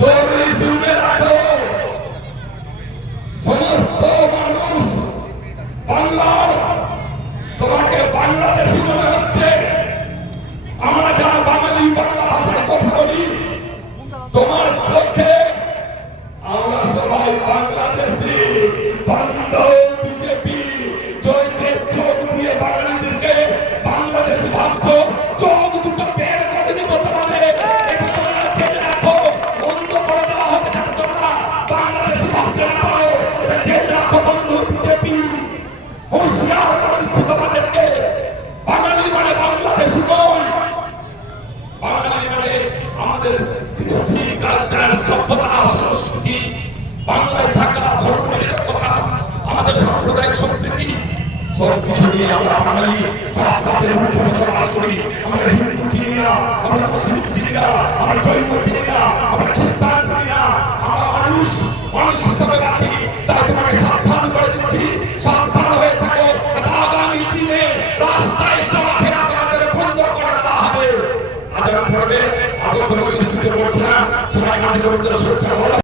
তুমি শুনে রাখো, সমস্ত মানুষ বাংলার তোমাকে বাংলাদেশি মনে হচ্ছে। আমরা যারা বাঙালি বাংলা ভাষায় কথা বলি, তোমার চোখে আমরা সবাই বাংলাদেশি। বন্ধ বিজেপি, জয় যে চোখ দিয়ে বাঙালিদেরকে বাংলাদেশি ভাবছো, চোখ দুটো বের করে নিব তোমাদের। এটা তোমরা জেনে রাখো, বন্ধ করে দেওয়া হবে যাতে তোমরা বাংলাদেশি ভাবতে না পারো। এটা জেনে রাখো বন্ধু বিজেপি, হুঁশিয়ার করে দিচ্ছি তোমাদেরকে। বাঙালি মানে বাংলাদেশি নয়, বাঙালি মানে আমাদের কৃষ্টি, কালচার, সভ্যতা, সংস্কৃতি, বাংলায় থাকা, ধর্মনিরপেক্ষতা, আমাদের সাম্প্রদায়িক সম্প্রীতি, সবকিছু নিয়ে আমরা বাঙালি জাতের মধ্যে বসবাস করি। আমরা হিন্দু চিনি না, আমরা মুসলিম চিনি না, আমরা জৈন চিনি না, আমরা খ্রিস্টান চিনি না। আমরা মানুষ হিসাবে বাঁচি। তাই তোমাকে সাবধান করে দিচ্ছি, সাবধান হয়ে থাকো। আগামী দিনে রাস্তায় চলাফেরা তোমাদের বন্ধ করে দেওয়া হবে। আজান পড়বে, আগত প্রতিষ্ঠিত করছে না, সবাই গান করে